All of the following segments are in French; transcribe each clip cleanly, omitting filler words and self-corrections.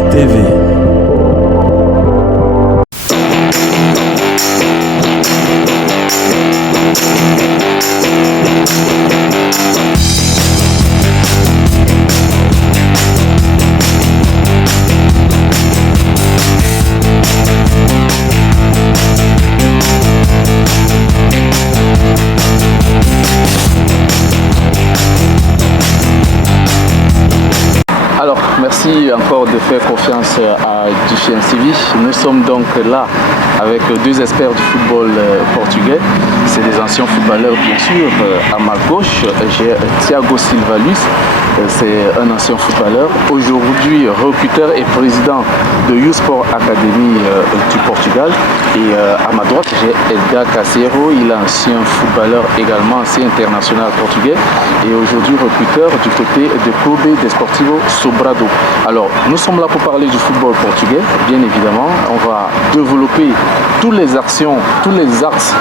TV. Alors, merci encore de faire confiance à Duchenne TV. Nous sommes donc là avec deux experts du football portugais. C'est des anciens footballeurs, bien sûr. À ma gauche, j'ai Thiago Silva Luis. C'est un ancien footballeur, aujourd'hui recruteur et président de U-Sport Academy du Portugal. Et à ma droite, j'ai Edgar Casero. Il est ancien footballeur également, ancien international portugais. Et aujourd'hui recruteur du côté de Clube Desportivo Sobrado. Alors, nous sommes là pour parler du football portugais, bien évidemment. On va développer toutes les actions, toutes les axes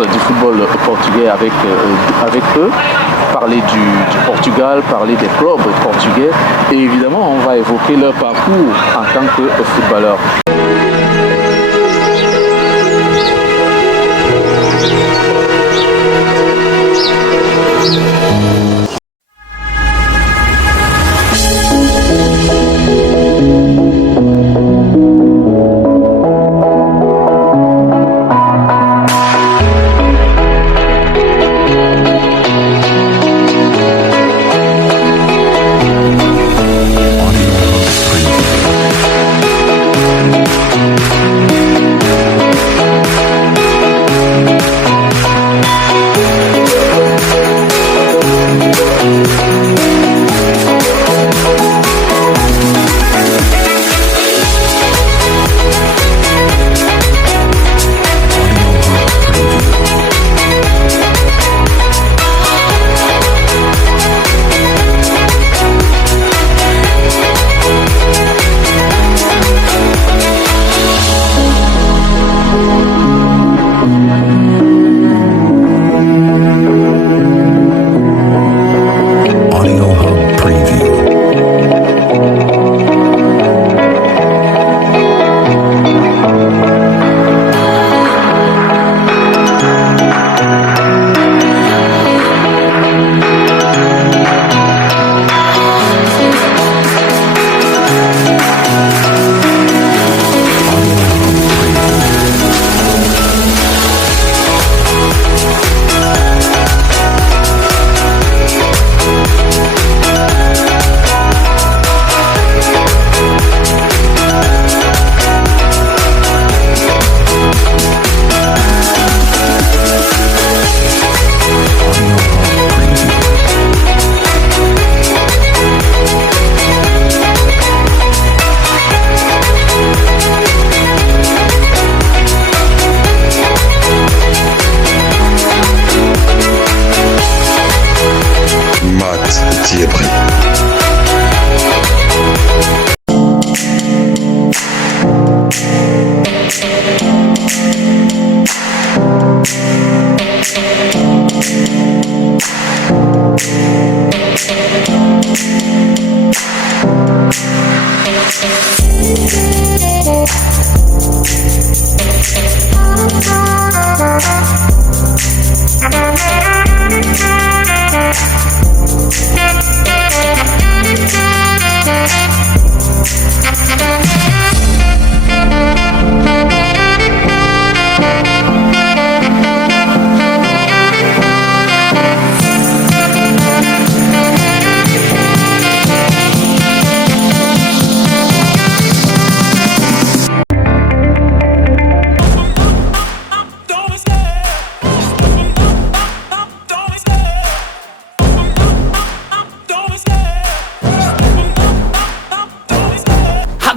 du football portugais avec eux. Parler du Portugal, parler des clubs portugais. Et évidemment, on va évoquer leur parcours en tant que footballeur.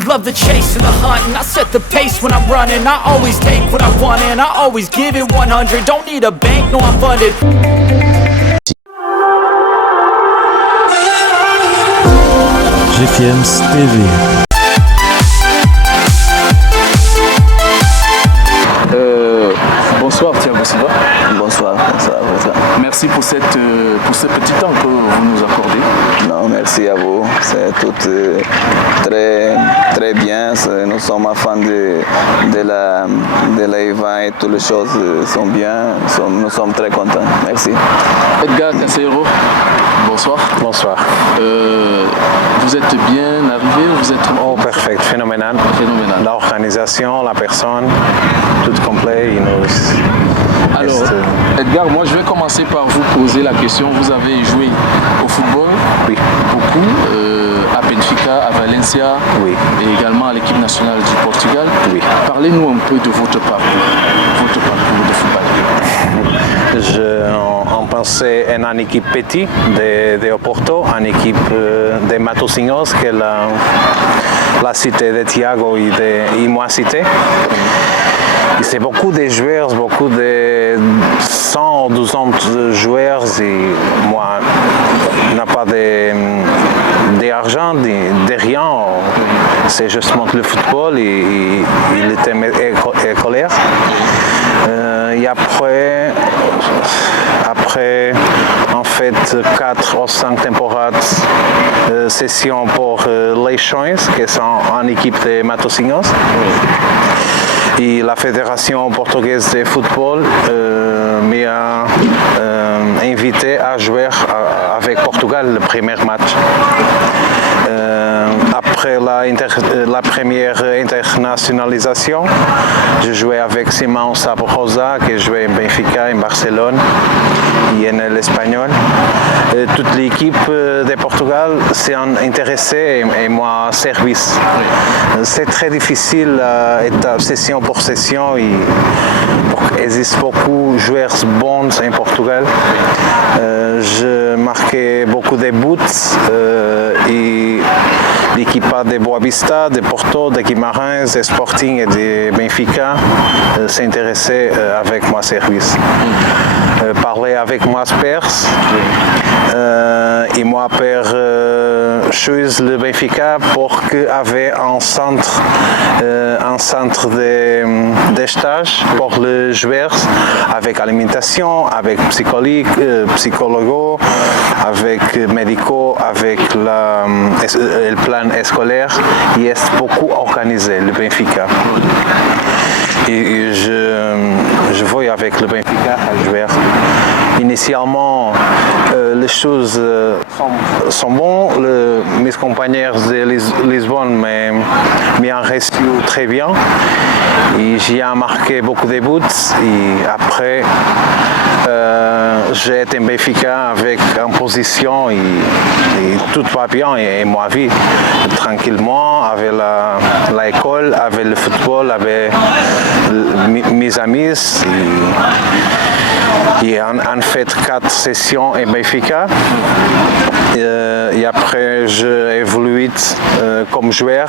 Love the chase and the hunt, and I set the pace when I'm running. I always take what I want and I always give it 100. Don't need a bank, no I'm funded. GFM TV. Bonsoir Thiago Silva. Bonsoir. Merci merci pour ce petit temps que vous nous accordez. Non, merci à vous. C'est tout très, très bien. Nous sommes fans de l'événement et toutes les choses sont bien. Nous sommes très contents. Merci. Edgar Casero, bonsoir. Bonsoir. Vous êtes bien arrivé ou vous êtes... Oh, parfait, phénoménal. Phénoménal. L'organisation, la personne, tout complet. Alors, Edgar, moi je vais commencer par vous poser la question. Vous avez joué au football, oui, beaucoup, à Benfica, à Valencia, oui, et également à l'équipe nationale du Portugal. Oui. Parlez-nous un peu de votre parcours de football. On pensait à une équipe petite de Porto, une équipe de Matosinhos, qui est la cité de Thiago et moi cité. Et c'est beaucoup de joueurs, beaucoup de 100 ou 200 joueurs et moi, n'a pas d'argent, de rien. C'est justement le football et il était écolaire. Et après, en fait, 4 ou 5 temporadas, session pour les Leões, qui sont en équipe de Matosinhos. Et la Fédération portugaise de football m'a invité à jouer avec Portugal le premier match. Après la première internationalisation, je jouais avec Simão Sabrosa, qui jouait en Benfica, en Barcelone et en l'Espagnol. Toute l'équipe de Portugal s'est intéressée et moi service. C'est très difficile, session pour session. Il existe beaucoup de joueurs bons en Portugal. Je marquais beaucoup de buts et l'équipe de Boa Vista, de Porto, de Guimarães, de Sporting et de Benfica s'intéressaient avec mon service. Parler avec moi Spurs et moi père chose le Benfica pour qu'il avait un centre de stage pour les joueurs avec alimentation, avec psychologue, avec médicaux, avec le plan scolaire. Il est beaucoup organisé le Benfica. Et je vais avec le Benfica à jouer. Initialement, les choses sont bonnes. Mes compagnons de Lisbonne m'ont reçu très bien. Et j'ai marqué beaucoup de buts. Et après, j'ai été en Benfica avec en position et tout va bien. Et moi, vie, tranquillement, avec l'école, avec le football, avec mes amis. Et on fait 4 sessions en Benfica. Et après, j'ai évolué comme joueur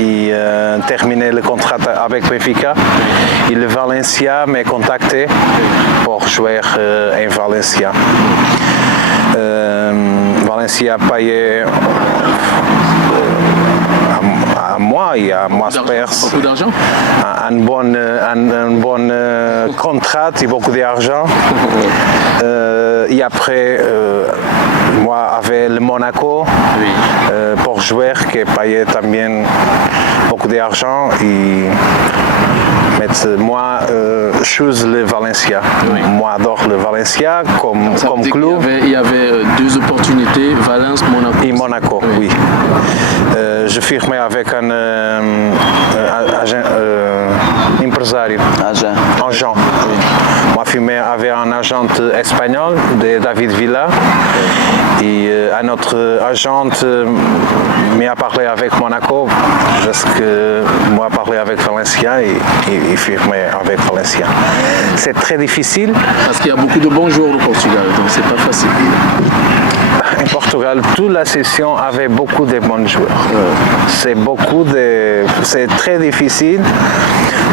et terminé le contrat avec Benfica. Et le Valencia m'a contacté pour jouer en Valencia. Valencia a payé à moi et à moi Spurs. Beaucoup d'argent? Un bon contrat et beaucoup d'argent. Et après, moi, avec le Monaco, oui. Pour jouer, qui payait también beaucoup d'argent. Et moi, je choisis le Valencia. Oui. Moi, j'adore le Valencia comme club. Il y avait 2 opportunités, Valence, Monaco. Et Monaco, oui. Je firmais avec un empresario. Agent. Oui. Moi, firmais avec un agent espagnol, de David Villa. Et un autre agent m'a parlé avec Monaco, parce que moi, parlé avec Valencia et firmé avec Valencia. C'est très difficile. Parce qu'il y a beaucoup de bons joueurs au Portugal, donc c'est pas facile. En Portugal, toute la session avait beaucoup de bons joueurs. C'est très difficile.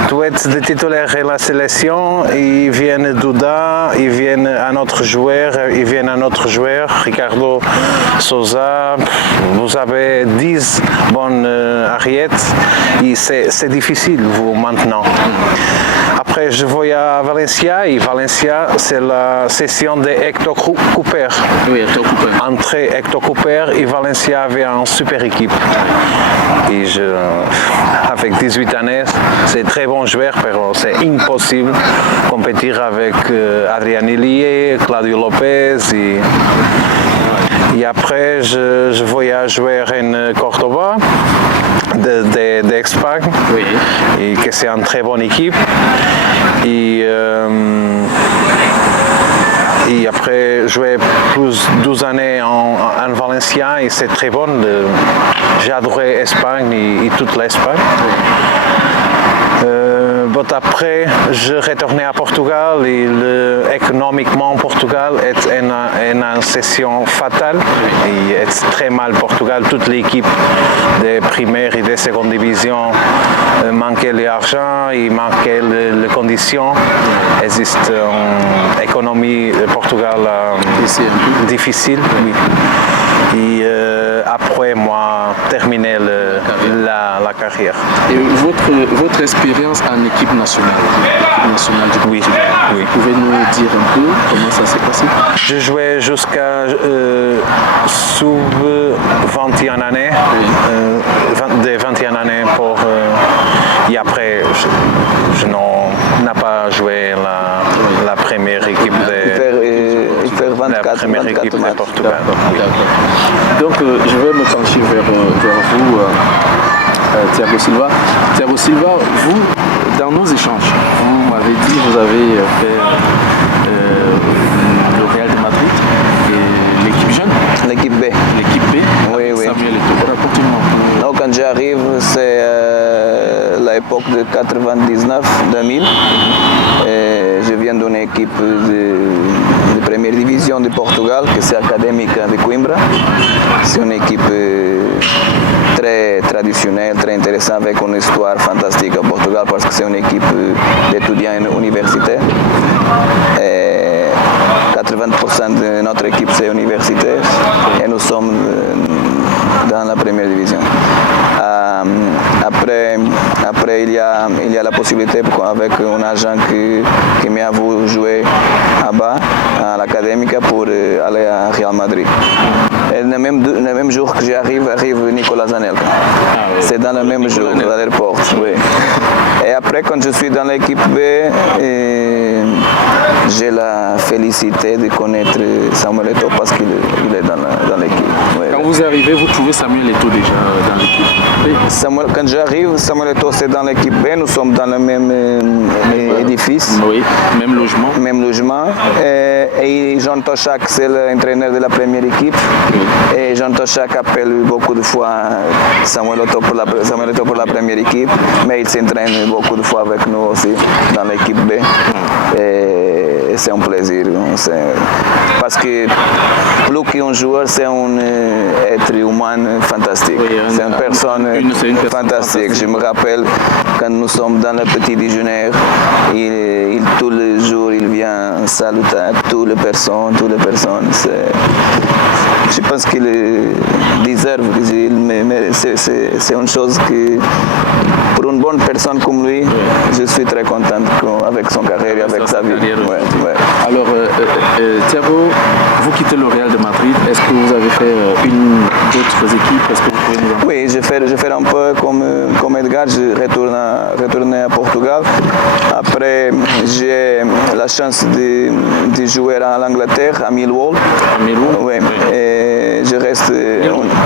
Tu es de titulaire de la sélection, il vient Duda, il vient un autre joueur, Ricardo Souza. Vous avez 10 bonnes arrières et c'est difficile vous maintenant. Après, je vais à Valencia et Valencia, c'est la session de Hector Cooper. Oui, Hector Cooper. Entre Hector Cooper et Valencia avait une super équipe. Et avec 18 années, c'est très bon joueur, mais c'est impossible de compétir avec Adrian Illier, Claudio Lopez. Et après, je voyage jouer en Cordoba, d'Espagne, Oui. et que c'est une très bonne équipe. Et après, jouer plus 12 années en Valencia et c'est très bon. J'ai adoré l'Espagne et toute l'Espagne. Après, je retournais à Portugal et économiquement, Portugal est une session fatale. Et est très mal Portugal. Toute l'équipe de première et de seconde division manquait l'argent et manquait les conditions. Il existe une économie de Portugal difficile. Oui. Et après, moi, terminé la carrière. Et votre expérience en équipe nationale du Portugal, Oui. vous pouvez nous dire un peu comment ça s'est passé? Je jouais jusqu'à sous 21 années, de 21 années et après je n'ai pas joué la première équipe de Portugal. Oui. Donc je vais me pencher vers vous, Thiago Silva. Thiago Silva, vous, dans nos échanges, vous m'avez dit que vous avez fait le Real de Madrid et l'équipe jeune. L'équipe B. L'équipe B. Oui, oui. Samuel Eto'o. Racontez-moi. Donc, quand j'arrive, c'est l'époque de 99-2000. Je viens d'une équipe de première division de Portugal, que c'est Académica de Coimbra. C'est une équipe très traditionnelle, très intéressante, avec une histoire fantastique au Portugal, parce que c'est une équipe d'étudiants universitaires. 80% de notre équipe c'est universitaire et nous sommes dans la première division. Après il y a la possibilité avec un agent qui m'a voulu jouer là-bas à l'Académica pour aller à Real Madrid. Et le même jour que j'arrive, arrive Nicolas Anelka. C'est dans le même jour, à l'aéroport. Oui. Et après, quand je suis dans l'équipe B, j'ai la félicité de connaître Samuel Eto'o parce qu'il est dans l'équipe. Oui. Quand vous arrivez, vous trouvez Samuel Eto'o déjà dans l'équipe? Quand j'arrive, Samuel Eto'o c'est dans l'équipe B, nous sommes dans le même édifice. Oui, même logement. Même logement. Et Jean Toshak, c'est l'entraîneur de la première équipe. Oui. Et Jean Toshak appelle beaucoup de fois Samuel Eto'o pour la première équipe, mais il s'entraîne beaucoup de fois avec nous aussi dans l'équipe B. Et c'est un plaisir. Parce que plus qu'un joueur, c'est un être humain fantastique. Oui, c'est une personne fantastique. Je me rappelle quand nous sommes dans le petit déjeuner, tous les jours il vient saluter toutes les personnes. Je pense qu'il déserve, mais c'est une chose que pour une bonne personne comme lui, je suis très content avec son carrière et avec sa vie. Ouais. Alors, Thiago, vous quittez le Real de Madrid. Est-ce que vous avez fait d'autres équipes? Est-ce que vous pouvez nous en parler? Oui, je fais un peu comme Edgar, je retourne à Portugal. Après, j'ai la chance de jouer à l'Angleterre, à Millwall. Oui. Et je reste,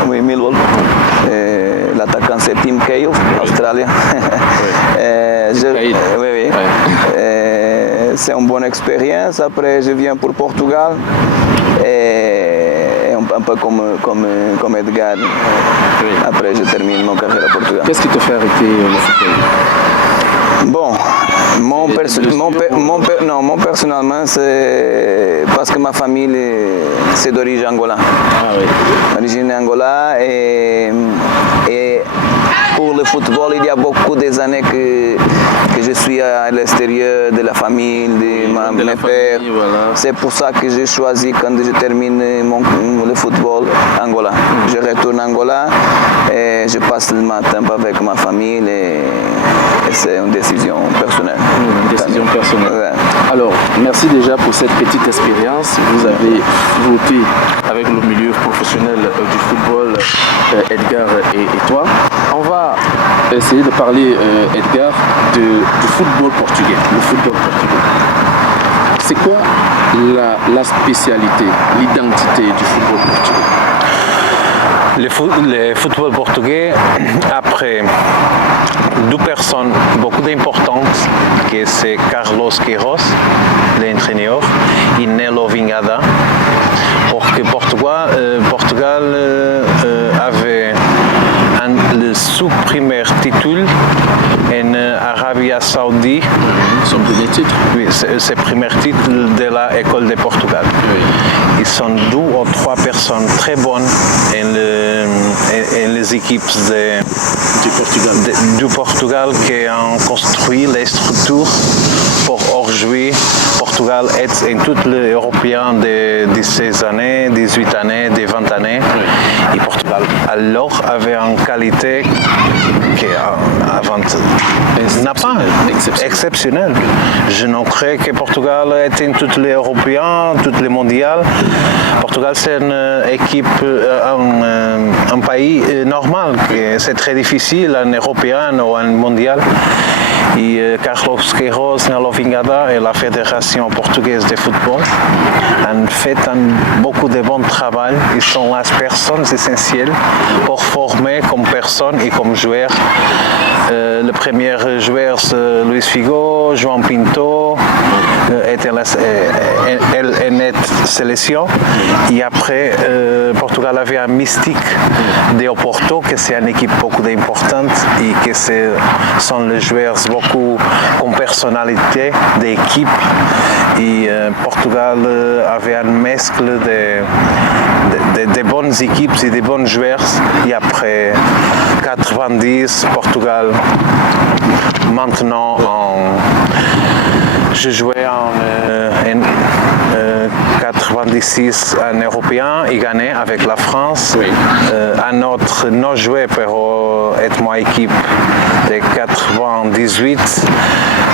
Millwall. L'attaquant c'est Tim Cahill, Australien. Oui. C'est une bonne expérience. Après, je viens pour Portugal. Et un peu comme Edgar. Oui. Après, je termine mon carrière à Portugal. Qu'est-ce qui te fait arrêter le football? Bon, mon personnellement, c'est parce que ma famille c'est d'origine Angola. Ah oui. D'origine Angola et pour le football, il y a beaucoup des années que je suis à l'extérieur de la famille, de mes pères. Voilà. C'est pour ça que j'ai choisi, quand je termine le football, Angola. Je retourne à Angola et je passe le matin avec ma famille et c'est une décision personnelle. Une décision personnelle. Ouais. Alors, merci déjà pour cette petite expérience. Vous avez voté avec le milieu professionnel du football, Edgar et toi. On va essayer de parler, Edgar, du football portugais. Le football portugais. C'est quoi la spécialité, l'identité du football portugais? Le football portugais, après deux personnes beaucoup d'importantes, que c'est Carlos Queiroz, l'entraîneur, et Nelo Vingada, parce que Portugal avait le sous-premier titre en Arabie Saoudite. Son premier titre. Oui, c'est le premier titre de l'école de Portugal. Oui. Ils sont deux ou trois personnes très bonnes en les équipes du Portugal qui ont construit les structures pour jouer. Portugal est en tous les Européens de 16 années, 18 années, de 20 années. Oui. Et Portugal alors avait une qualité qui avant n'a pas exceptionnelle. Je ne crois que Portugal est en tous les Européens, tous les mondiales. Portugal c'est une équipe, un pays normal. C'est très difficile en européen ou en mondial. Et Carlos Queiroz, Nelo Vingada et la Fédération portugaise de football ont fait beaucoup de bon travail. Ils sont les personnes essentielles pour former comme personne et comme joueur. Le premier joueur, c'est Luis Figo, João Pinto, était en sélection. Et après, Portugal avait un mystique de Oporto, que c'est une équipe beaucoup importante et que sont les joueurs beaucoup comme personnalité d'équipe. Et Portugal avait un mescle de bonnes équipes et de bons joueurs. Et après 90, Portugal, maintenant je jouais en 96 en européen et gagné avec la France. Oui. Un autre non joué pour être mon équipe de 98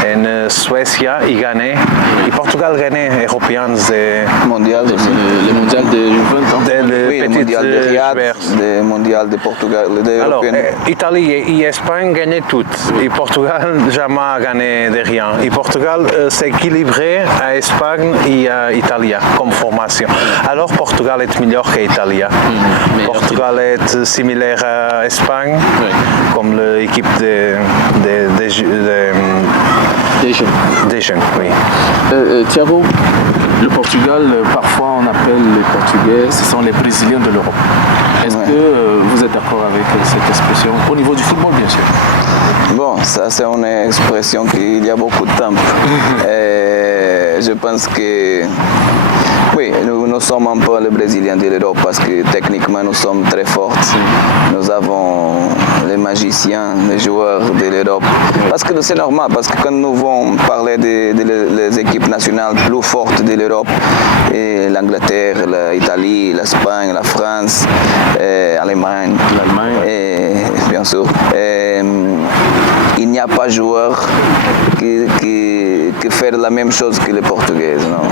en Suède et gagné. Et Portugal gagné européen Mondial aussi. Le mondial de 20 ans. Oui, le mondial de Riyad, le mondial de Portugal, alors, Italie et Espagne gagnaient toutes. Et Portugal jamais gagné de rien. Et Portugal s'est équilibré à Espagne et à Italie comme formation. Alors Portugal est meilleur qu'Italie. Portugal est similaire à Espagne, comme l'équipe des jeunes. Oui. Thiago, le Portugal, parfois on appelle les Portugais, ce sont les Brésiliens de l'Europe. Est-ce que vous êtes d'accord avec cette expression au niveau du football, bien sûr? Bon, ça c'est une expression qu'il y a beaucoup de temps. Je pense que oui, nous sommes un peu les Brésiliens de l'Europe parce que techniquement nous sommes très forts. Nous avons les magiciens, les joueurs de l'Europe. Parce que c'est normal, parce que quand nous allons parler des équipes nationales plus fortes de l'Europe, l'Angleterre, l'Italie, l'Espagne, la France, l'Allemagne, et bien sûr, il n'y a pas de joueur qui fait la même chose que les Portugais. Non?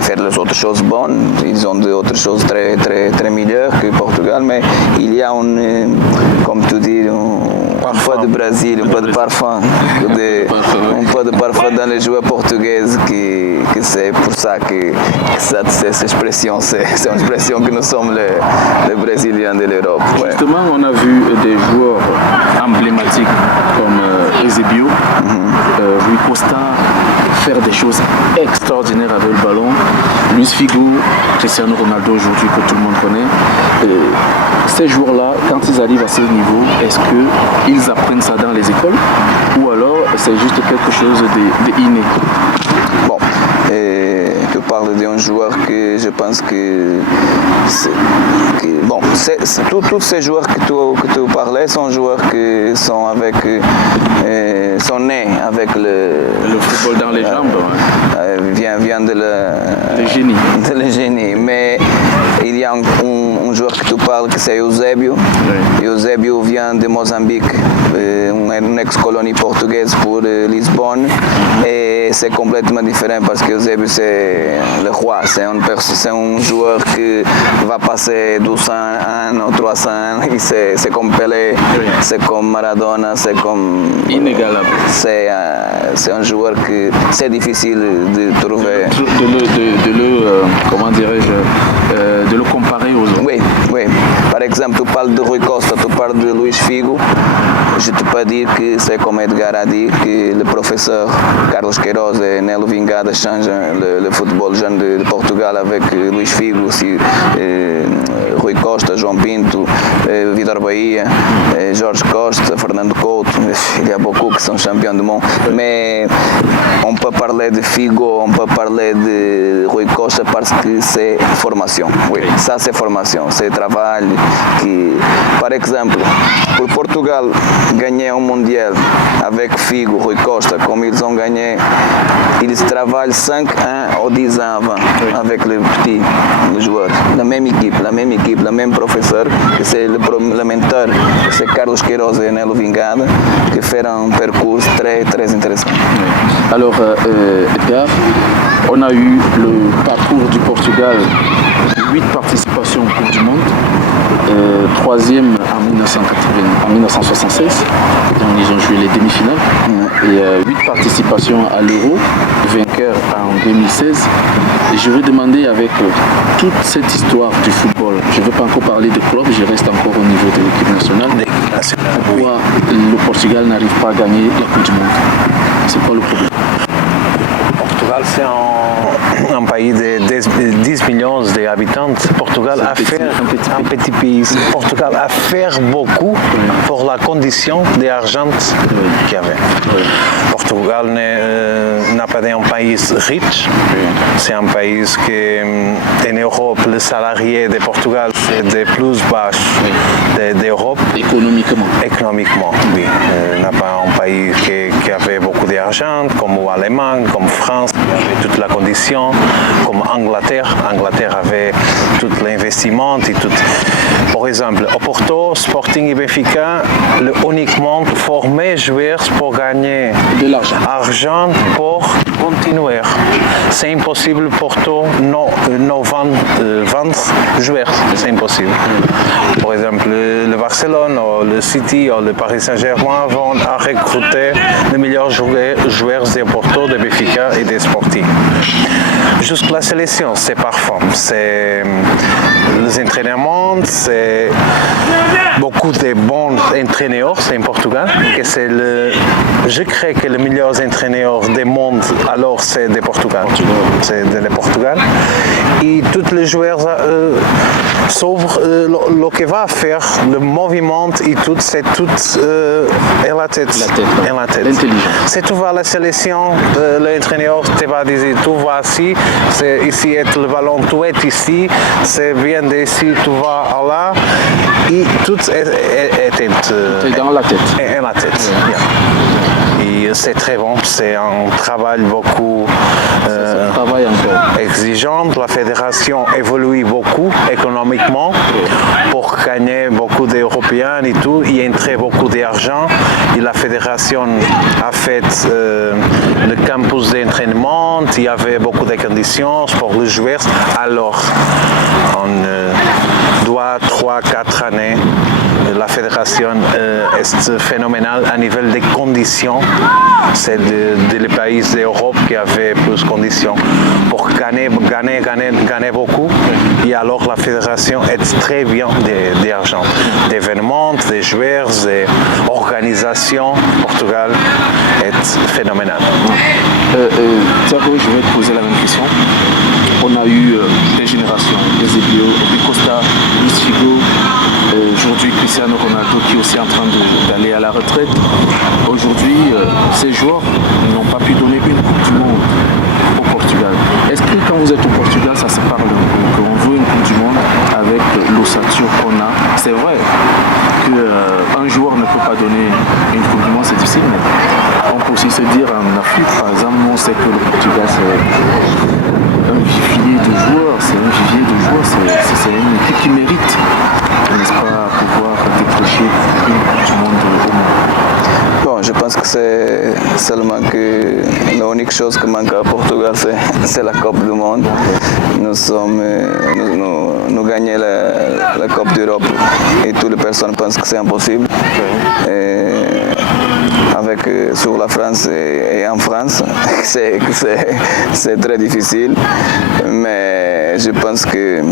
Faire les autres choses bonnes, ils ont d'autres choses très, très, très meilleures que le Portugal, mais il y a comme tu dis, un peu de Brésil, un peu de parfum, un peu de parfum dans les joueurs portugais, que c'est pour ça que cette expression, c'est une expression que nous sommes les Brésiliens de l'Europe. Ouais. Justement, on a vu des joueurs emblématiques comme Eusebio, Rui Costa, faire des choses extraordinaires avec le ballon. Luis Figo, Cristiano Ronaldo aujourd'hui que tout le monde connaît. Ces joueurs-là, quand ils arrivent à ce niveau, est-ce qu'ils apprennent ça dans les écoles ou alors c'est juste quelque chose d'inné? Bon, tu parles d'un joueur que je pense que tous ces joueurs que tu parlais sont joueurs qui sont sont nés avec le football dans les jambes. Vient de le génie. Mais il y a un joueur que tu parles que c'est Eusébio. Oui. Eusébio vient de Mozambique, une ex-colonie portugaise pour Lisbonne. Et c'est complètement différent parce que Eusébio c'est le roi. C'est un joueur qui va passer 200 ans ou 300 ans. C'est comme Pelé, oui. C'est comme Maradona, c'est comme... Inégalable. C'est un joueur que c'est difficile de trouver. Comment dirais-je, de le comparer aux autres. Oui. Par exemple, tu parles de Rui Costa, tu parles de Luís Figo. Je te peux dire que c'est comme Edgar a dit, que le professeur Carlos Queiroz et Nelo Vingada changent le football jeune de Portugal avec Luís Figo, aussi, Rui Costa, João Pinto, Vitor Bahia, Jorge Costa, Fernando Couto. Il y a beaucoup qui sont champions du monde. Mais on peut parler de Figo, on peut parler de Rui Costa parce que c'est formation. Oui, ça c'est formation, c'est travail. Par exemple, pour Portugal gagner un mondial avec Figo, Rui Costa, comme ils ont gagné, ils travaillent 5 ans ou 10 ans avant avec les petits joueurs. La même équipe, le même professeur, que c'est le mentor, c'est Carlos Queiroz et Nelo Vingada, qui font un parcours très, très intéressant. Alors, Edgar, on a eu le parcours du Portugal, 8 participations au Coupe du Monde, 3e en 1976, donc ils ont joué les demi-finales, et 8 participations à l'Euro, vainqueur en 2016. Et je veux demander avec toute cette histoire du football, je ne veux pas encore parler de club, je reste encore au niveau de l'équipe nationale. Pourquoi le Portugal n'arrive pas à gagner la Coupe du Monde? C'est quoi le problème? Portugal, c'est un pays de 10 millions d'habitants. Portugal a fait un petit pays. Portugal a fait beaucoup pour la condition d'argent qu'il y avait. Portugal n'a pas un pays riche. C'est un pays qui, en Europe, le salarié de Portugal, c'est le plus bas d'Europe. Économiquement, oui. N'a pas un pays qui avait beaucoup d'argent, comme l'Allemagne, comme France, toute la condition, comme Angleterre. Angleterre avait tout l'investissement et tout. Par exemple, au Porto, Sporting et Benfica, uniquement formé joueurs pour gagner de l'argent pour continuer. C'est impossible Porto non vendre joueurs, c'est impossible. Par exemple, le Barcelone, ou le City ou le Paris Saint-Germain vont recruter les meilleurs joueurs de Porto, de Benfica et de Sporting. Jusqu'à la sélection, c'est parfait. C'est les entraînements, c'est beaucoup de bons entraîneurs en Portugal. Je crois que les meilleurs entraîneurs du monde, alors c'est de Portugal. C'est de Portugal. Et tous les joueurs sauf le que va faire, le mouvement et tout, c'est tout en la tête. L'intelligence. Si tu vas à la sélection, l'entraîneur te va dire, tu vas ici, c'est ici est le ballon, tu es ici, c'est bien d'ici, tu vas là, et tout est dans la tête. En la tête. Yeah. Et c'est très bon, c'est un travail beaucoup exigeant. La fédération évolue beaucoup économiquement pour gagner beaucoup d'Européens et tout. Il y a entré beaucoup d'argent et la fédération a fait le campus d'entraînement. Il y avait beaucoup de conditions pour les joueurs. Alors, on doit 3-4 années. La fédération est phénoménale à niveau des conditions. C'est les pays d'Europe qui avaient plus de conditions pour gagner beaucoup. Et alors la fédération est très bien d'argent, d'événements, des joueurs, des organisations. Portugal est phénoménal. Thiago, je vais te poser la même question. On a eu des générations, Eusébio, Rui Costa, Luís Figo, aujourd'hui Cristiano Ronaldo qui est aussi en train d'aller à la retraite. Aujourd'hui, ces joueurs n'ont pas pu donner une Coupe du Monde au Portugal. qu'un joueur ne peut pas donner une Coupe du Monde, c'est difficile, mais on peut aussi se dire en Afrique, par exemple, on sait que le Portugal c'est un vivier de joueurs, c'est une équipe qui mérite, n'est-ce pas, pouvoir décrocher une Coupe du Monde au monde. Bon, je pense que c'est seulement que l'unique chose qui manque à Portugal, c'est la Coupe du Monde. Nous gagnons la Coupe d'Europe et toutes les personnes pensent que c'est impossible. Sur la France et en France, c'est très difficile. Mais je pense que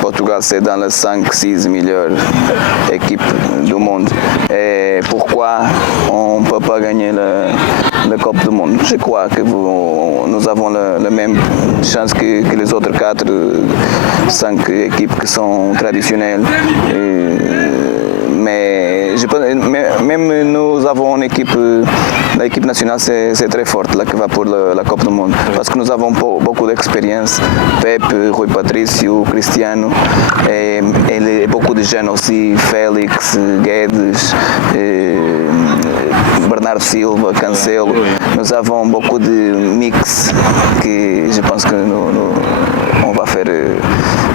Portugal, c'est dans les 5-6 meilleures équipes du monde. Et pourquoi on ne peut pas gagner la Coupe du Monde? Je crois que nous avons la même chance que les autres 4-5 équipes qui sont traditionnelles. Mais je pense, même nous avons une équipe, l'équipe nationale c'est très forte là, qui va pour la Coupe du Monde parce que nous avons beaucoup d'expérience, Pep, Rui Patricio, Cristiano et beaucoup de jeunes aussi, Félix, Guedes, Bernardo Silva, Cancelo. Nous avons beaucoup de mix que je pense que on va faire.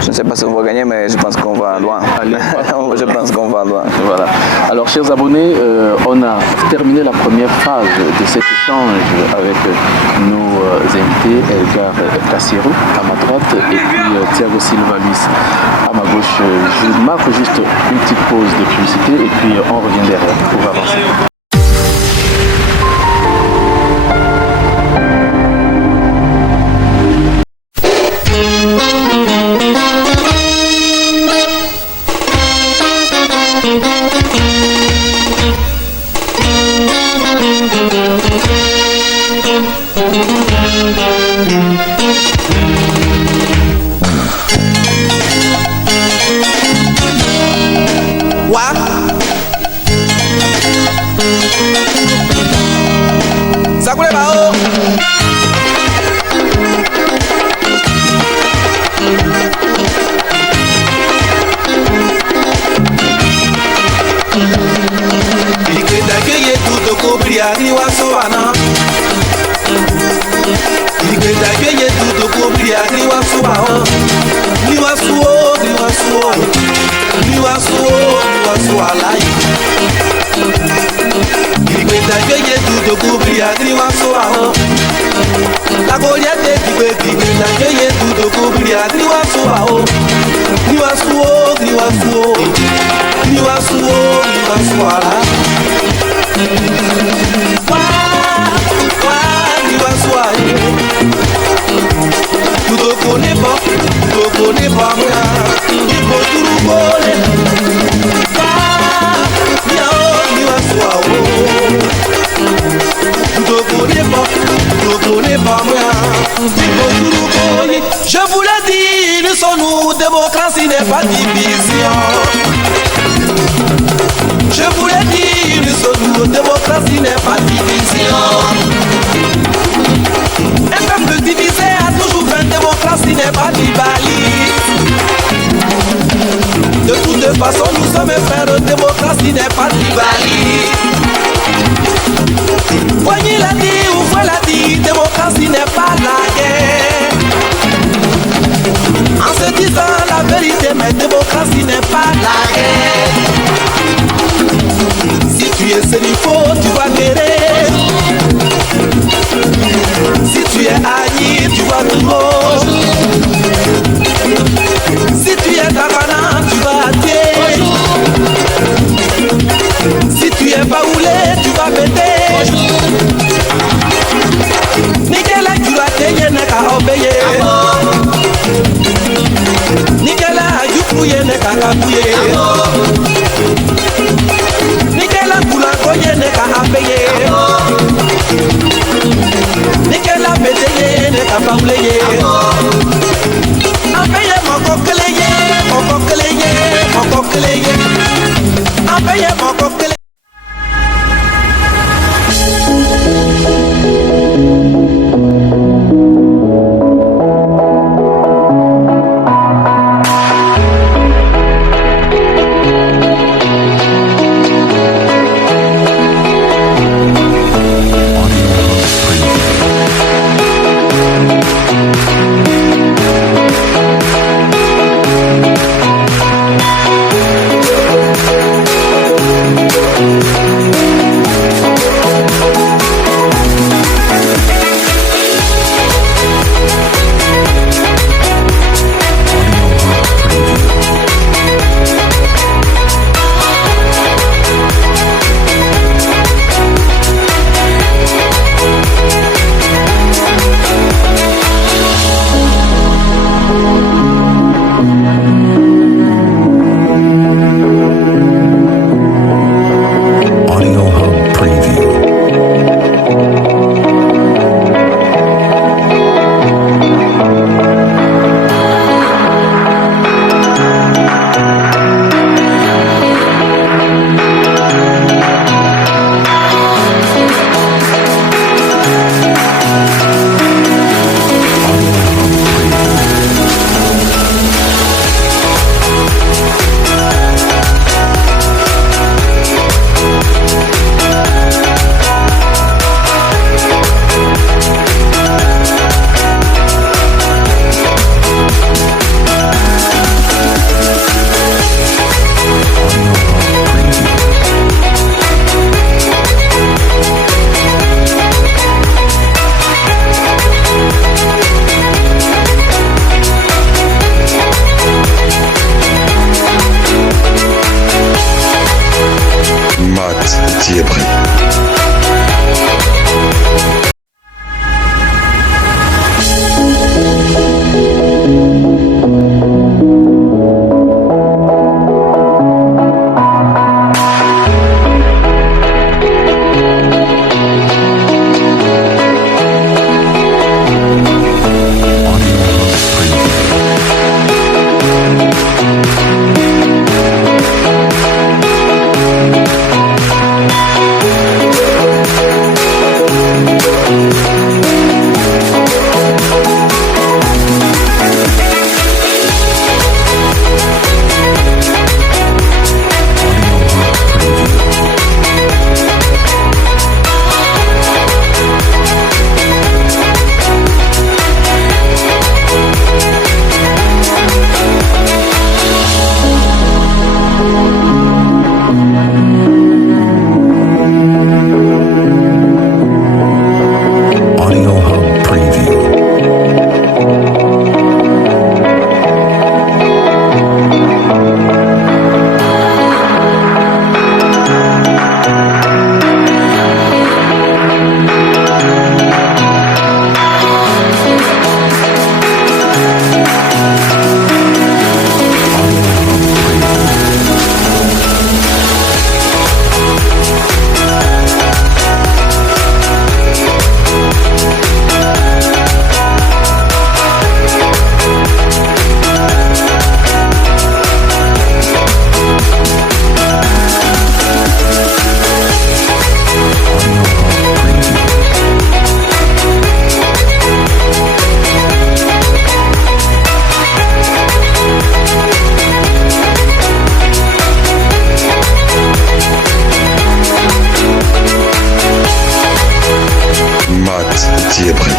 Je ne sais pas si on va gagner, mais je pense qu'on va loin. Je pense qu'on va loin. Voilà. Alors, chers abonnés, on a terminé la première phase de cet échange avec nos invités, Edgar Cassiro à ma droite et puis Thiago Silva Luis à ma gauche. Je marque juste une petite pause de publicité et puis on revient derrière pour avancer. Je vous l'ai dit, nous sommes nous, démocratie n'est pas division. Je vous l'ai dit, nous sommes nous, démocratie n'est pas division. Un peuple divisé a toujours fait démocratie n'est pas tribalisme. De toute façon, nous sommes frères, démocratie n'est pas tribalisme. Voyez l'a dit ou voyez l'a dit, démocratie n'est pas la guerre. En se disant la vérité, mais démocratie n'est pas la guerre. Si tu es Sénifo, tu vas guérir. Si tu es Agni, tu vas Touro. Si tu es Takana, tu vas Atier. Si tu es Baoulé, tu vas péter. Nickel, tu vas t'aider, n'est qu'à obéir. Nickel, tu fouilles, n'est qu'à capouiller. Nickel, tu la cogne, n'est qu'à payer. Nickel, pété, n'est qu'à pas oublier. En payer mon coquelayé, mon coquelayé, mon coquelayé. En payer mon coquelayé. Thiebré. Thiebré.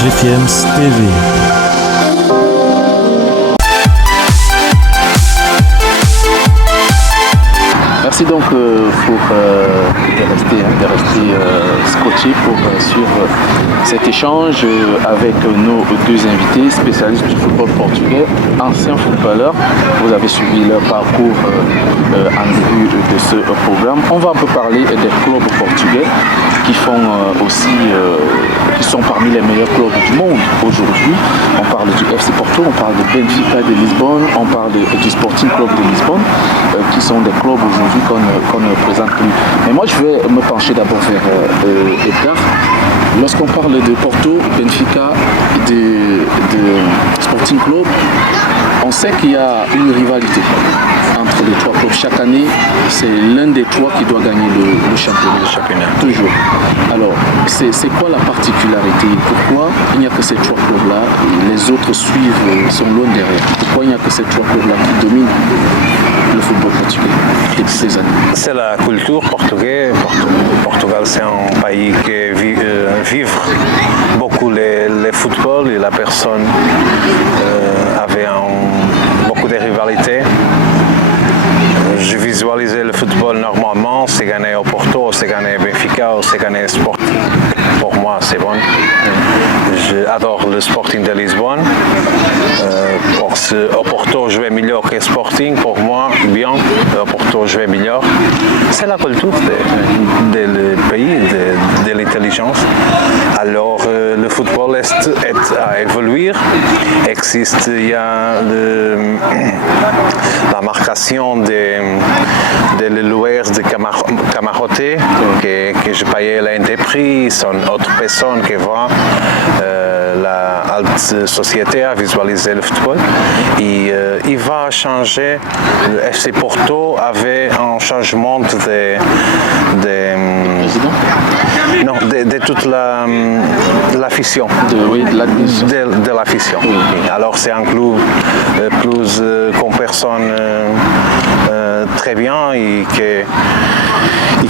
GFM's TV. Merci donc pour de rester scotché pour suivre cet échange avec nos deux invités, spécialistes du football portugais, anciens footballeurs. Vous avez suivi leur parcours en début de ce programme. On va un peu parler des clubs portugais qui font qui sont parmi les meilleurs clubs du monde aujourd'hui. On parle du FC Porto, on parle de Benfica de Lisbonne, on parle du Sporting Club de Lisbonne, qui sont des clubs aujourd'hui qu'on ne présente plus. Mais moi, je vais me pencher d'abord vers Edgar. Lorsqu'on parle de Porto, Benfica, de Sporting Club, on sait qu'il y a une rivalité entre les trois clubs. Chaque année, c'est l'un des trois qui doit gagner le championnat. Toujours. Alors, c'est quoi la particularité? Pourquoi il n'y a que ces trois clubs-là et les autres sont loin derrière? Pourquoi il n'y a que ces trois clubs-là qui dominent le football portugais depuis ces années? C'est la culture portugaise. Portugal, c'est un pays qui vive beaucoup le football et la personne avait beaucoup de rivalités. Je visualisais le football normalement, c'est gagné au Porto, c'est gagné au Benfica, c'est gagné au Sporting. Pour moi, c'est bon. J'adore le Sporting de Lisbonne. Au Porto, jouer mieux que Sporting, pour moi, bien. Au Porto, jouer mieux. C'est la culture du pays, de l'intelligence. Alors, le football est à évoluer. Il y a la marcation des loueurs de camarotés que je payais l'un des prix, sont autres personnes qui voient la haute société à visualiser le football. Et il va changer. Le FC Porto avait un changement de toute l'afition. De l'afition. Alors c'est un club plus qu'on personne très bien et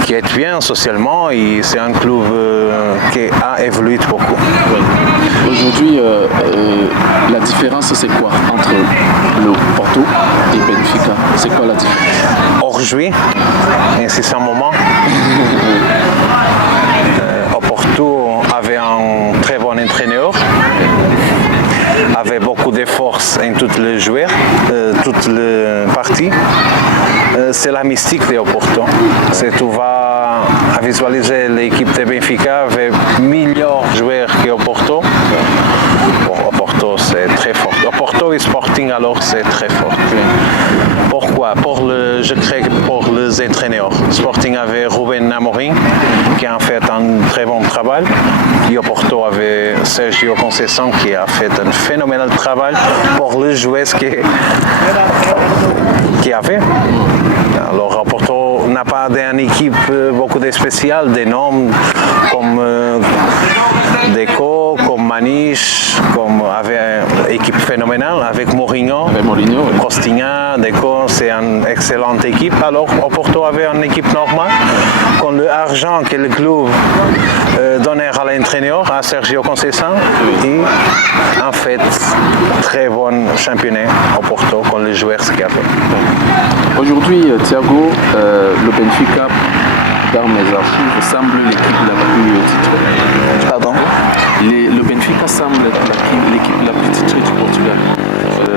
qui est bien socialement, et c'est un club qui a évolué beaucoup. Oui. Aujourd'hui, la différence c'est quoi entre le Porto et Benfica? C'est quoi la différence? Aujourd'hui, c'est un moment. Au Porto avait un très bon entraîneur, avait beaucoup de force en tous les joueurs, toutes les parties. C'est la mystique de Porto. Tu vas visualiser l'équipe de Benfica avec meilleurs joueurs qu'au Porto. Au Porto, c'est très fort. Au Porto et Sporting, alors, c'est très fort. Pourquoi? Je crée pour les entraîneurs. Sporting avait Ruben Amorim, qui a fait un très bon travail. Et au Porto avait Sergio Conceição, qui a fait un phénoménal travail pour les joueurs qui avait. Alors, Porto n'a pas d'une équipe beaucoup de spéciale, des noms comme Deco, comme Maniche, comme avait une équipe phénoménale avec Mourinho, Costinha, Deco, c'est une excellente équipe. Alors, Porto avait une équipe normale, quand l'argent que le club donnait à l'entraîneur, à Sergio Conceição, et en fait, très bon championnat au Porto, quand les joueurs qu'il y avait. Aujourd'hui, Thiago, le Benfica, dans mes archives, semble l'équipe la plus titrée. Pardon? Le Benfica semble l'équipe la plus titrée du Portugal.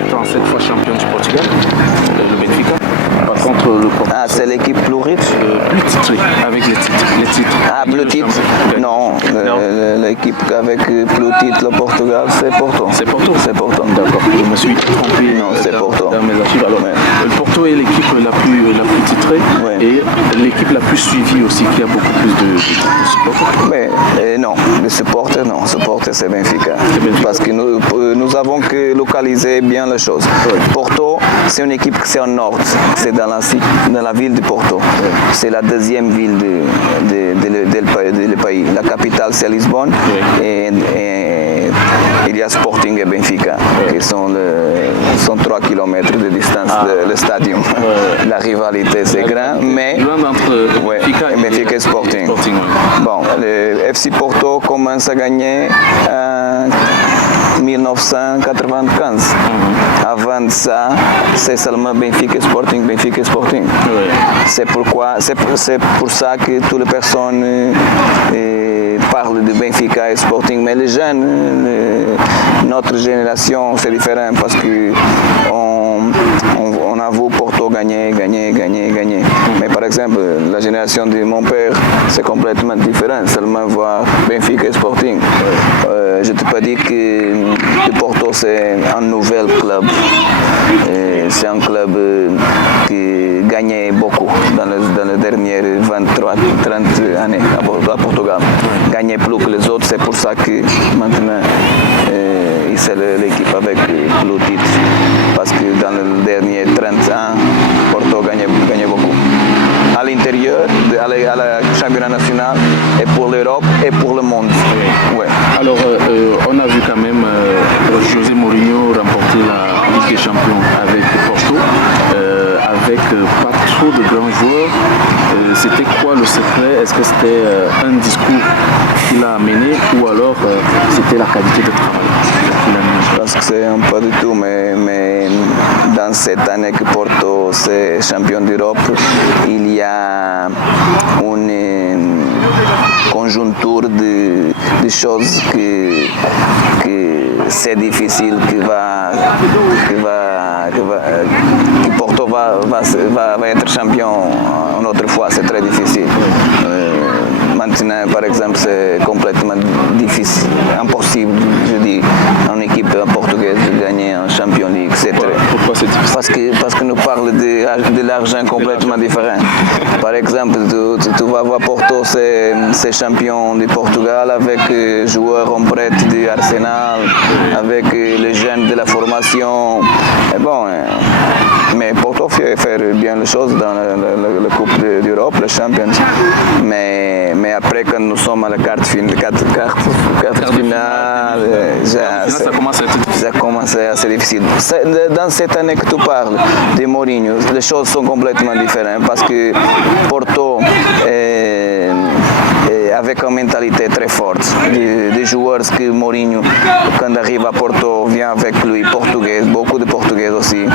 37 fois champion du Portugal, le Benfica. Par contre, le Porto. Ah, c'est l'équipe plus riche? Plus titrée, avec les titres. Ah, plus titre? Non, l'équipe avec plus titre au Portugal, c'est Porto. C'est Porto? C'est Porto. D'accord, je me suis trompé. Non, c'est Porto. Dans mes archives. Alors, le Porto est l'équipe la plus titrée, et l'équipe la plus suivie aussi, qui a beaucoup plus de supporters. Mais non, les supporters, non. Supporters, c'est Benfica. Parce que nous avons que localiser bien les choses. Porto, c'est une équipe qui est au nord. C'est dans la ville de Porto. C'est la deuxième ville du pays. La capitale, c'est Lisbonne. Et il y a Sporting et Benfica, qui sont 3 km de distance du stade. La rivalité, c'est grand, mais Benfica et Sporting. Bon, le FC Porto commence à gagner en 1995. Avant ça, c'est seulement Benfica et Sporting, Benfica et Sporting. C'est pour ça que toutes les personnes parlent de Benfica et Sporting, mais les jeunes, notre génération, c'est différent parce que on a vu Porto gagner. Mais par exemple, la génération de mon père, c'est complètement différent. Seulement voir Benfica et Sporting. Je ne te pas dire que Porto, c'est un nouvel club. C'est un club qui gagnait beaucoup dans les dernières 23-30 années à Portugal. Gagnait plus que les autres, c'est pour ça que maintenant, c'est l'équipe avec plus de titres. Parce que dans les derniers 30 ans, Porto gagnait beaucoup. À l'intérieur, à la championnat national, et pour l'Europe et pour le monde. Ouais. Alors, on a vu quand même José Mourinho remporter la Ligue des Champions avec Porto, avec pas trop de grands joueurs. C'était quoi le secret? Est-ce que c'était un discours qu'il a amené, ou alors c'était la qualité de travail qu'il a amené? Parce que c'est un peu du tout, mais dans cette année que Porto est champion d'Europe, il y a une conjoncture de choses que c'est difficile, que Porto va être champion une autre fois, c'est très difficile. Maintenant, par exemple, c'est complètement difficile, impossible, je dis, une équipe portugaise de gagner en Champions League. Pourquoi c'est difficile. Parce que nous parlons de l'argent complètement différent. Par exemple, tu vas voir Porto, c'est champion du Portugal avec joueurs en prêt de Arsenal, avec les jeunes de la formation. Et bon, mais Porto fait bien les choses dans la Coupe d'Europe, les Champions. Mais après, quand nous sommes à la carte finale, ça commence à être difficile. Dans cette année que tu parles de Mourinho, les choses sont complètement différentes parce que Porto avec une mentalité très forte, des joueurs que Mourinho, quand arrive à Porto, vient avec lui, portugais, beaucoup de portugais aussi,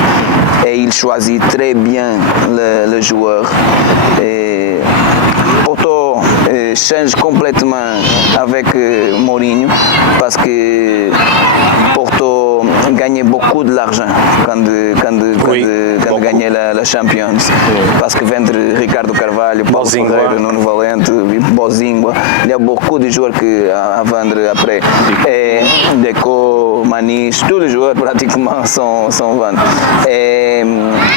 et il choisit très bien le joueur. Et Porto change complètement avec Mourinho parce que Porto gagnait beaucoup de l'argent quand gagnait la Champions. Parce que vendre Ricardo Carvalho, Paulo Ferreira, Nuno Valente, Bozingua, il y a beaucoup de joueurs à vendre après. Et Deco, Maniche, tous les joueurs pratiquement sont vendus. Et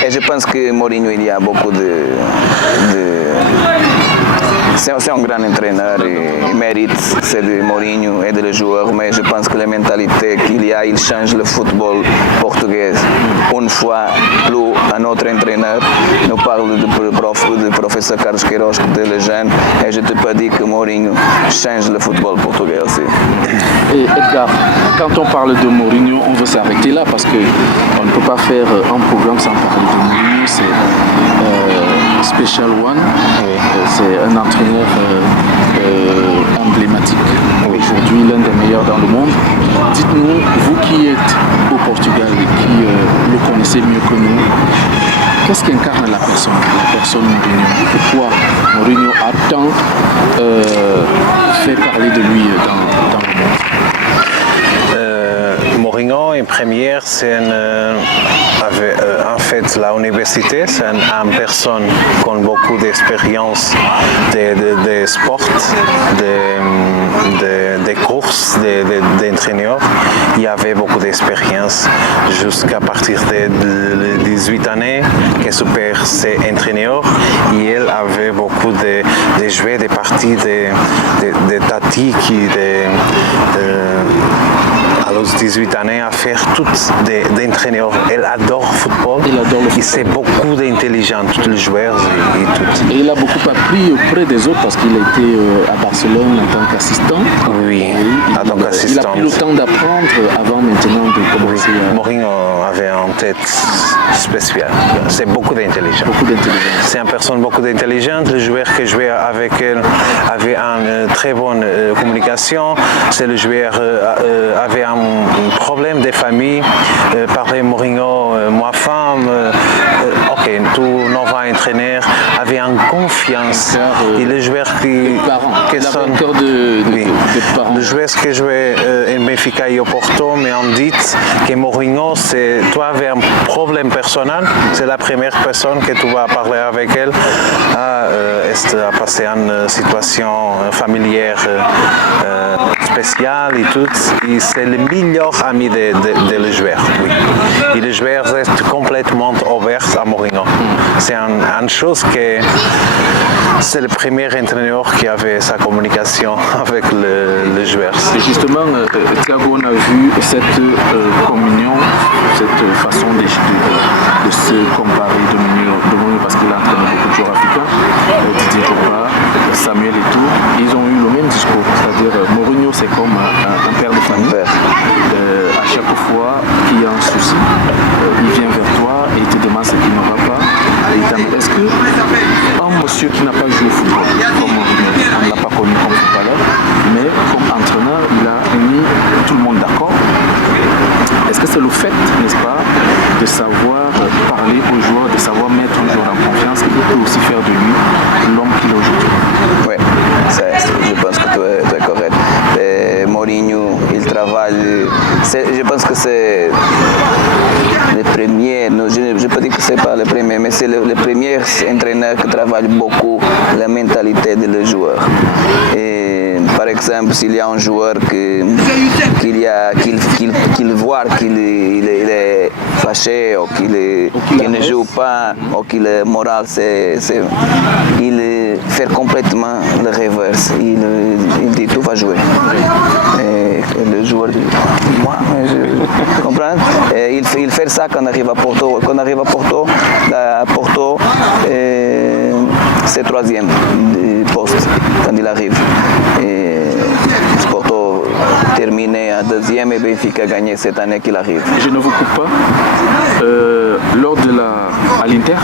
je pense que Mourinho, il y a beaucoup c'est un grand entraîneur et il mérite, c'est de Mourinho et de joueurs, mais je pense que la mentalité qu'il y a, il change le football portugais. Une fois, plus un autre entraîneur nous parle du professeur Carlos Queiroz, de légende, et je te peux dire que Mourinho change le football portugais aussi. Et Edgar, quand on parle de Mourinho, on veut s'arrêter là parce qu'on ne peut pas faire un programme sans parler de Mourinho. C'est Special One, c'est un entraîneur emblématique. Aujourd'hui, l'un des meilleurs dans le monde. Dites-nous, vous qui êtes au Portugal et qui le connaissez mieux que nous, qu'est-ce qu'incarne la personne Mourinho? Pourquoi Mourinho a tant fait parler de lui dans le monde? Mourinho, en première, c'est en fait la université, c'est une personne qui a beaucoup d'expérience de sport, de courses, d'entraîneur. Il y avait beaucoup d'expérience jusqu'à partir de 18 années que son père s'est entraîneur et elle avait beaucoup de jouer des parties de tactique à los 18 années à faire tout d'entraîneur. Elle adore le football. Et c'est beaucoup d'intelligence, tous les joueurs et tout. Et il a beaucoup appris auprès des autres parce qu'il était à Barcelone en tant qu'assistant. Oui, en tant qu'assistant. Il a pris le temps d'apprendre avant maintenant de commencer à... Mourinho avait en tête spéciale. C'est beaucoup d'intelligence. C'est une personne beaucoup d'intelligente. Le joueur qui jouait avec elle avait une très bonne communication. C'est le joueur avait un problème de famille. Parlait Mourinho, moi femme, ok, tout nouveau entraîneur avait une confiance. Et les joueurs qui sont les joueurs qui jouaient en Benfica et au Porto m'ont dit que Mourinho, tu avais un problème personnel, c'est la première personne que tu vas parler avec elle à passer une situation familière spéciale et tout. Et c'est le meilleur ami de les joueurs. Oui. Et les joueurs restent complètement ouverts à Mourinho. C'est une chose que c'est le premier entraîneur qui avait sa communication avec les joueurs. Et justement, Thiago, on a vu cette communion, cette façon de se comparer de Mourinho parce qu'il a entraîné beaucoup de joueurs africains, Didier Drogba, Samuel et tout. Ils ont eu le même discours, c'est-à-dire Mourinho c'est comme un père de famille. À chaque fois qu'il y a un souci, il vient vers toi et il te demande ce qui ne va pas. Est-ce que un monsieur qui n'a pas joué au football, comme Mourinho, on ne l'a pas connu comme footballeur, mais comme entraîneur, il a mis tout le monde d'accord. Est-ce que c'est le fait, n'est-ce pas, de savoir parler aux joueurs, de savoir mettre un joueur en confiance qui peut aussi faire de lui l'homme qu'il est aujourd'hui? Oui, je pense que tu es correct. Et Mourinho, il travaille, je pense que c'est le premier, je ne peux dire que ce n'est pas le premier, mais c'est le premier entraîneur qui travaille beaucoup la mentalité des joueurs. Et par exemple, s'il y a un joueur qu'il voit qu'il est fâché ou qu'il ne joue pas ou qu'il est moral, il fait complètement le reverse. Il dit tout va jouer. Et le joueur dit moi, je comprends. Et il fait ça quand on arrive à Porto. Quand on arrive à Porto, c'est troisième poste quand il arrive. Et Porto terminé à deuxième et Benfica gagné cette année qu'il arrive. Je ne vous coupe pas. Lors de à l'Inter,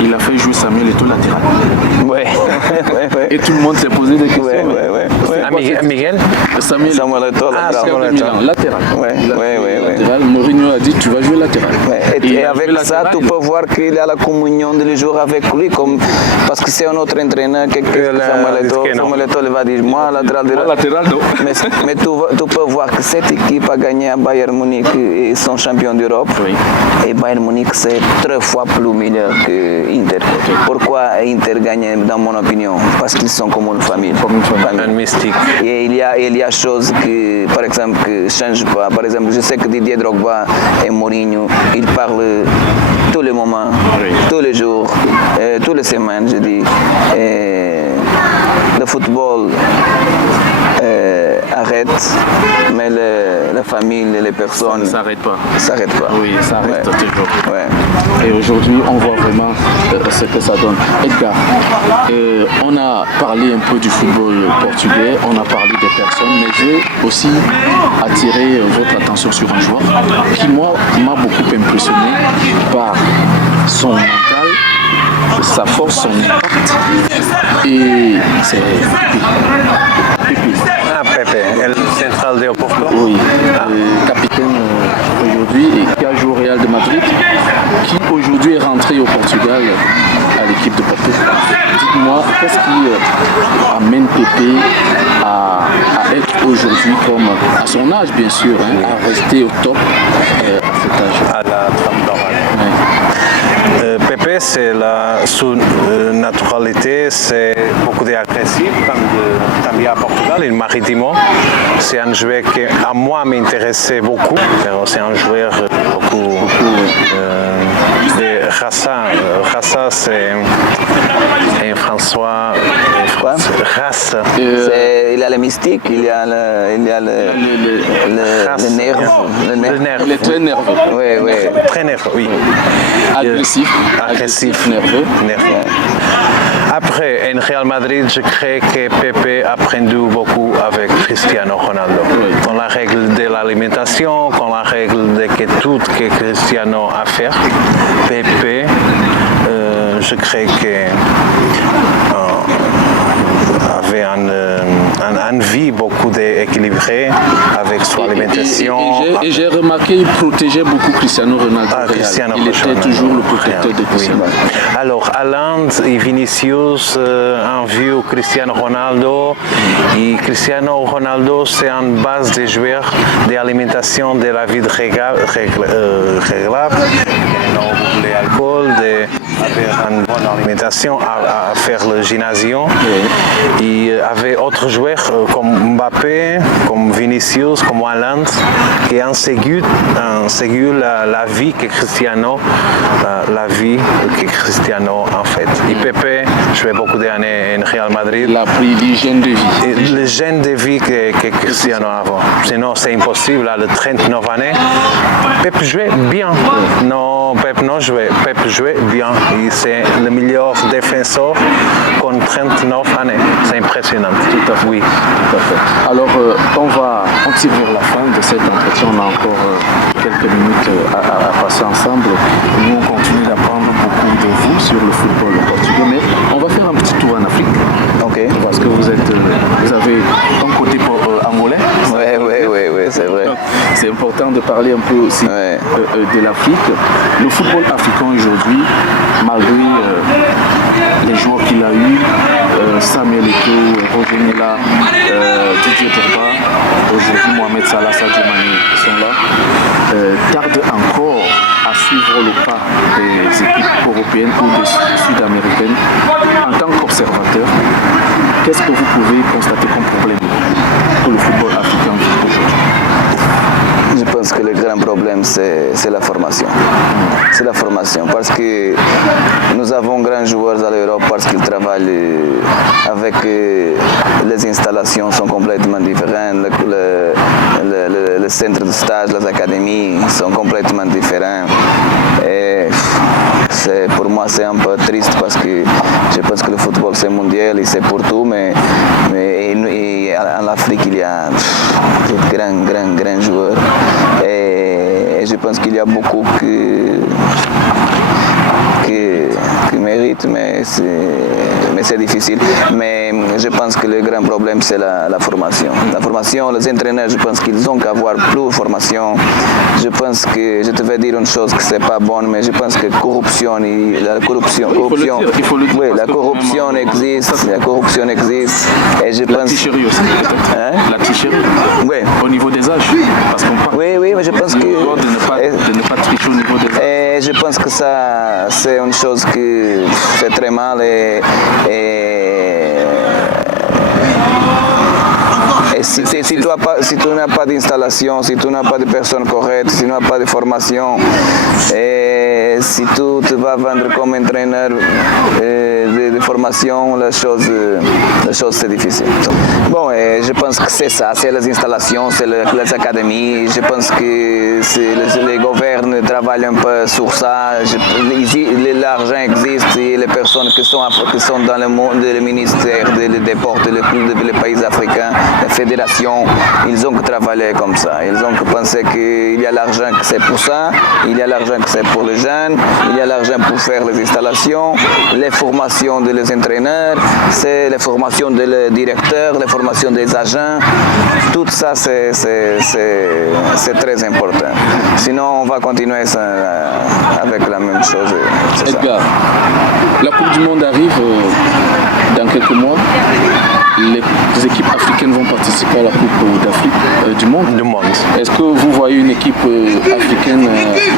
il a fait jouer Samuel Eto'o latéral. Ouais. Et tout le monde s'est posé des questions. Miguel Samuel Eto'o latéral. Ouais. Latéral. Mourinho a dit tu vas jouer latéral. Ouais. Et avec ça, tu peux voir qu'il a la communion de les joueurs avec lui, parce que c'est un autre entraîneur que Samuel Eto'o va dire moi latéral non. Mais tu peux voir que cette équipe a gagné à Bayern Munich et sont champions d'Europe. Oui. Et Bayern Munich c'est 3 fois plus meilleur que Inter. Okay. Pourquoi Inter gagne dans mon opinion? Parce qu'ils sont comme une famille. Un mystique. Et il y a choses qui, par exemple, ne changent pas. Par exemple, je sais que Didier Drogba et Mourinho, ils parlent tous les moments, tous les jours, toutes les semaines, je dis. Le football arrête, mais la famille, les personnes... Ça ne s'arrête pas. Oui, ça reste toujours. Ouais. Et aujourd'hui, on voit vraiment ce que ça donne. Edgar, on a parlé un peu du football portugais, on a parlé des personnes, mais je veux aussi attirer votre attention sur un joueur qui, moi, m'a beaucoup impressionné par son mental, sa force, son impact, et c'est Pepe, le central de Porto. Oui, capitaine aujourd'hui et qui a joué au Real de Madrid, qui aujourd'hui est rentré au Portugal à l'équipe de Porto. Dites-moi, qu'est-ce qui amène Pepe à être aujourd'hui, comme à son âge bien sûr, à rester au top à cet âge? À la trame d'oral. Pepe, c'est son naturalité, c'est beaucoup d'agressif quand il est à Portugal, il Maritimo. C'est un joueur qui, à moi, m'intéressait beaucoup. C'est un joueur beaucoup de Rassa. Rassa, c'est un François. Race. Il a le mystique, il a le nerf. Il est très nerveux. Oui. Très nerveux, oui. Agressif, nerveux. Après, en Real Madrid, je crois que Pepe a appris beaucoup avec Cristiano Ronaldo. Dans la règle de l'alimentation, dans la règle de tout que Cristiano a fait, Pepe, je crois que avait une vie beaucoup équilibrée avec son alimentation. Et j'ai remarqué qu'il protégeait beaucoup Cristiano Ronaldo. Il était toujours le protecteur de Cristiano. Alors, Haaland et Vinicius ont vu Cristiano Ronaldo. Et Cristiano Ronaldo, c'est une base de joueurs d'alimentation de la vie réglable. L'alcool, avoir une bonne alimentation, à faire le gymnasium. Et avait d'autres joueurs comme Mbappé, comme Vinicius, comme Haaland, qui ont seguiu la vie que Cristiano en fait. Et Pepe jouait beaucoup d'années en Real Madrid. Il a pris l'hygiène de vie. L'hygiène de vie que Cristiano avait. Sinon, c'est impossible. À 39 années, Pepe jouait bien. Non, Pepe non jouait. Pepe jouait bien. Et c'est le meilleur défenseur con 39 années. C'est impressionnant. Tout à fait. Oui. Tout à fait. Alors, on tire vers la fin de cet entretien. On a encore quelques minutes à passer ensemble. Nous, on continue d'apprendre beaucoup de vous sur le football portugais, mais on va faire un petit tour en Afrique. Ok. Parce que vous avez un côté angolais. Oui, c'est vrai. Donc, c'est important de parler un peu aussi de l'Afrique. Le football africain aujourd'hui, malgré les joueurs qu'il a eu, Samuel Eto'o, Roger Mila, Didier Drogba, aujourd'hui Mohamed Salah, Sadio Mané sont là, tarde encore à suivre le pas des équipes européennes ou des sud-américaines. En tant qu'observateur, qu'est-ce que vous pouvez constater comme problème pour le football africain aujourd'hui? Je pense que le grand problème, problème, c'est la formation. C'est la formation, parce que nous avons grands joueurs à l'Europe parce qu'ils travaillent avec les installations sont complètement différentes, le centre de stage, les académies sont complètement différents. Et pour moi c'est un peu triste parce que je pense que le football c'est mondial et c'est pour tout, mais en Afrique il y a de grands joueurs et je pense qu'il y a beaucoup qui méritent, mais c'est difficile. Mais je pense que le grand problème c'est la formation. La formation, les entraîneurs, je pense qu'ils ont qu'à avoir plus de formation. Je pense que, je te vais dire une chose que c'est pas bonne, mais je pense que la corruption existe, la corruption existe. Et je La pense, tricherie aussi, peut-être. Hein? La tricherie. Oui. Au niveau des âges. Parce qu'on parle Oui, mais je pense que de ne pas tricher au niveau des âges. et je pense que ça, c'est une chose que c'est très mal et si tu n'as pas d'installation, si tu n'as pas de personnes correctes, si tu n'as pas de formation, et si tu te vas vendre comme entraîneur de formation, la chose c'est difficile. Bon, je pense que c'est ça, c'est les installations, c'est les académies. Je pense que les gouvernements travaillent un peu sur ça. L'argent existe et les personnes qui sont dans le monde, le ministère des sports, les pays africains, la fédération, ils ont que travailler comme ça. Ils ont que penser qu'il y a l'argent que c'est pour ça, il y a l'argent que c'est pour les jeunes, il y a l'argent pour faire les installations, les formations des entraîneurs, c'est les formations des directeurs, les formations des agents. Tout ça, c'est très important. Sinon, on va continuer avec la même chose. Edgar, la Coupe du Monde arrive dans quelques mois. Les équipes africaines vont participer à la Coupe d'Afrique du monde. Est-ce que vous voyez une équipe africaine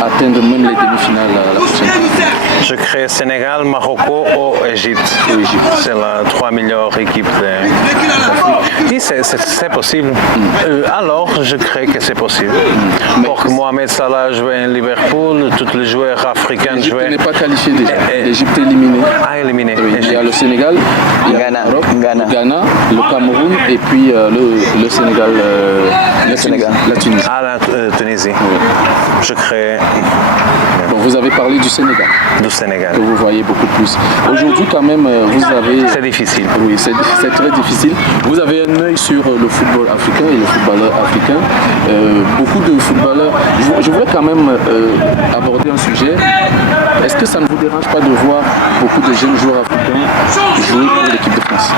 atteindre même les demi-finales la prochaine? Je crée Sénégal, Maroc ou Égypte. C'est la 3 meilleures équipes d'Afrique. Oui, c'est possible. Alors, je crée que c'est possible. Pour que Mohamed Salah joue à Liverpool, tous les joueurs africains jouent. L'Égypte n'est pas qualifié déjà. L'Égypte est éliminée. Ah, éliminé. Oui, il y a le Sénégal, il y a Ghana. le Ghana, le Cameroun et puis le Sénégal, la Tunisie. Ah, la Tunisie. Oui. Je crée Bon, vous avez parlé du Sénégal, du Sénégal. que vous voyez beaucoup plus. Aujourd'hui, quand même, vous avez... C'est difficile. Oui, c'est très difficile. Vous avez un œil sur le football africain et le footballeur africain. Beaucoup de footballeurs... Je voudrais quand même aborder un sujet. Est-ce que ça ne vous dérange pas de voir beaucoup de jeunes joueurs africains jouer pour l'équipe de France?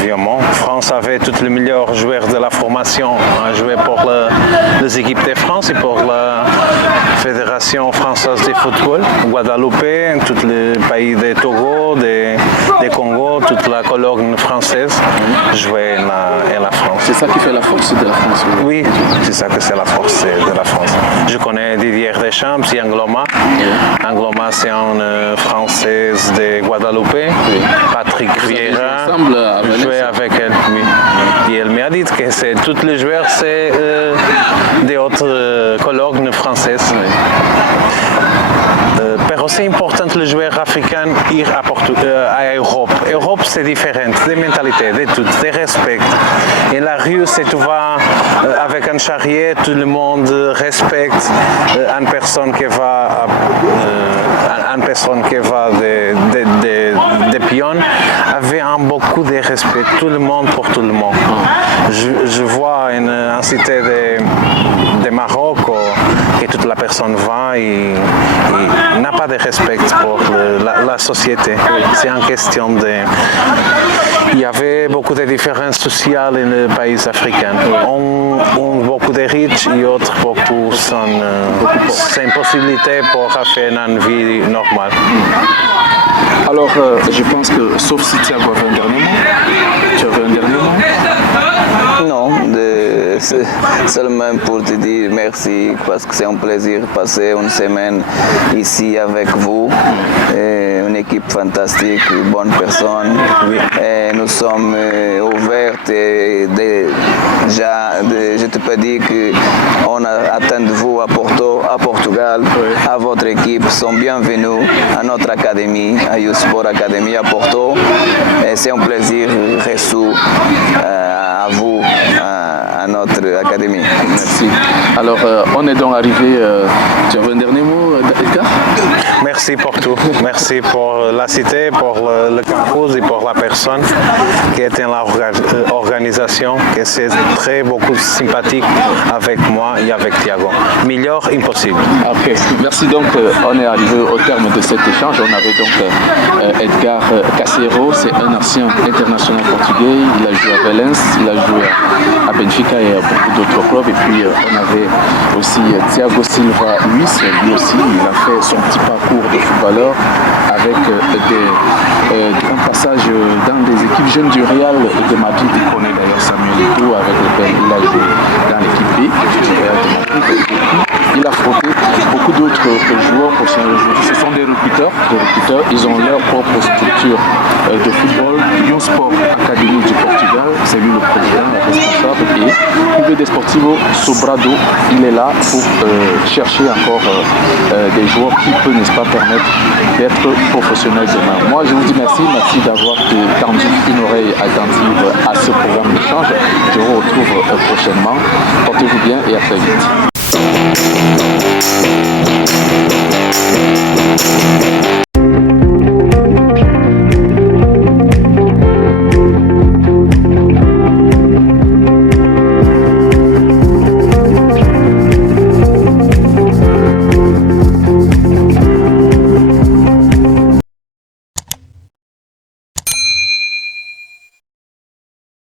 Évidemment, France avait tous les meilleurs joueurs de la formation à jouer pour les équipes de France et pour la Fédération française de football. Guadeloupe, tous les pays de Togo, de Congo, toute la colonne française jouait en la France. C'est ça qui fait la force de la France. Oui, c'est ça que c'est la force de la France. Je connais Didier Deschamps et Angloma. Angloma, c'est une Française de Guadeloupe. Patrick Vieira jouait avec elle. Oui. Et elle m'a dit que c'est tous les joueurs, c'est des autres colonnes françaises. Mais c'est important les joueurs africains ir à Europe. Europe, c'est différent, des mentalités, de tout, des respects. Et la rue, c'est tu vas avec un chariot, tout le monde respecte une personne qui va des pions avec beaucoup de respect, tout le monde pour tout le monde. Je vois une cité de Maroc que toute la personne va et n'a pas de respect pour la société. C'est une question de... Il y avait beaucoup de différences sociales dans les pays africains. Beaucoup de riches et d'autres beaucoup sans possibilité pour faire une vie normale. Alors, je pense que, sauf si tu avais un dernier mot, tu avais un dernier mot? Non, seulement pour te dire merci parce que c'est un plaisir de passer une semaine ici avec vous. Et une équipe fantastique, bonne personne. Et nous sommes ouverts et je te peux dire qu'on attend de vous à Porto, à Portugal, à votre équipe. Sont bienvenus à notre académie, à Youth Sport Academy à Porto. Et c'est un plaisir reçu à vous, à notre académie. Merci. Alors, on est donc arrivé. Tu avais un dernier mot, Edgar? Merci pour tout. Merci pour la cité, pour le campus et pour la personne qui était dans l'organisation, qui c'est très beaucoup sympathique avec moi et avec Thiago. Meilleur impossible. Ok, merci. Donc, on est arrivé au terme de cet échange. On avait donc Edgar Casero, c'est un ancien international portugais. Il a joué à Valence, il a joué à Benfica et à beaucoup d'autres clubs. Et puis, on avait aussi Thiago Silva Luis, lui aussi, il a fait son petit parcours de footballeur avec un passage dans des équipes jeunes du Real de Madrid. Il connaît d'ailleurs Samuel Eto'o avec lequel il a joué dans l'équipe B du Real de Madrid. Il a frotté beaucoup d'autres joueurs professionnels aujourd'hui. Ce sont des recruteurs. Ils ont leur propre structure de football. Youth Sport Academy du Portugal, c'est lui le président, le responsable. Et UB Desportivo Sobrado, il est là pour chercher encore des joueurs qui peuvent, n'est-ce pas, permettre d'être professionnels demain. Moi, je vous dis merci d'avoir tendu une oreille attentive à ce programme d'échange. Je vous retrouve prochainement. Portez-vous bien et à très vite.